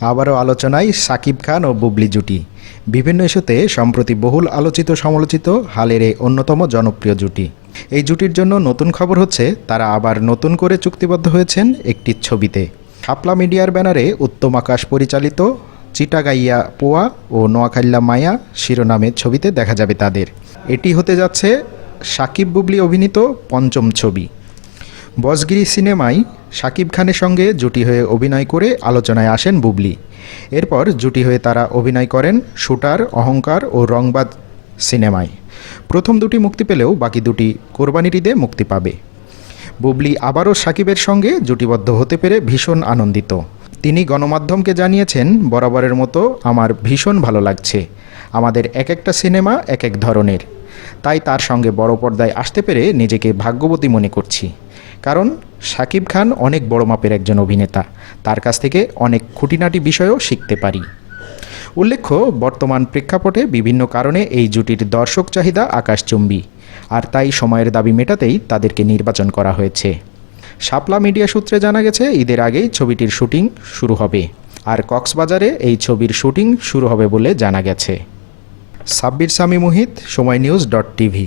আবারও আলোচনায় সাকিব খান ও বুবলি জুটি। বিভিন্ন ইস্যুতে সম্প্রতি বহুল আলোচিত সমালোচিত হালের এই অন্যতম জনপ্রিয় জুটি। এই জুটির জন্য নতুন খবর হচ্ছে, তারা আবার নতুন করে চুক্তিবদ্ধ হয়েছেন একটি ছবিতে। হাপলা মিডিয়ার ব্যানারে উত্তম আকাশ পরিচালিত, চিটাগাইয়া পোয়া ও নোয়াখাল্লা মায়া শিরোনামের ছবিতে দেখা যাবে তাদের। এটি হতে যাচ্ছে সাকিব বুবলি অভিনীত পঞ্চম ছবি। বসগিরি সিনেমায় শাকিব খানের সঙ্গে জুটি হয়ে অভিনয় করে আলোচনায় আসেন বুবলি। এরপর জুটি হয়ে তারা অভিনয় করেন শুটার, অহংকার ও রংবাদ সিনেমায়। প্রথম দুটি মুক্তি পেলেও বাকি দুটি কোরবানির ঈদে মুক্তি পাবে। বুবলি আবারও সাকিবের সঙ্গে জুটিবদ্ধ হতে পেরে ভীষণ আনন্দিত। তিনি গণমাধ্যমকে জানিয়েছেন, বরাবরের মতো আমার ভীষণ ভালো লাগছে। আমাদের এক একটা সিনেমা এক এক ধরনের। তাই তার সঙ্গে বড় পর্দায় আসতে পেরে নিজেকে ভাগ্যবতী মনে করছি। কারণ শাকিব খান অনেক বড় মাপের একজন অভিনেতা। তার কাছ থেকে অনেক খুঁটিনাটি বিষয়ও শিখতে পারি। উল্লেখ্য, বর্তমান প্রেক্ষাপটে বিভিন্ন কারণে এই জুটির দর্শক চাহিদা আকাশচুম্বী। আর তাই সময়ের দাবি মেটাতেই তাদেরকে নির্বাচন করা হয়েছে। শাপলা মিডিয়া সূত্রে জানা গেছে, ঈদের আগেই ছবিটির শুটিং শুরু হবে। আর কক্সবাজারে এই ছবির শুটিং শুরু হবে বলে জানা গেছে। সাব্বির সামি মুহিত, সময় নিউজ ডট টিভি।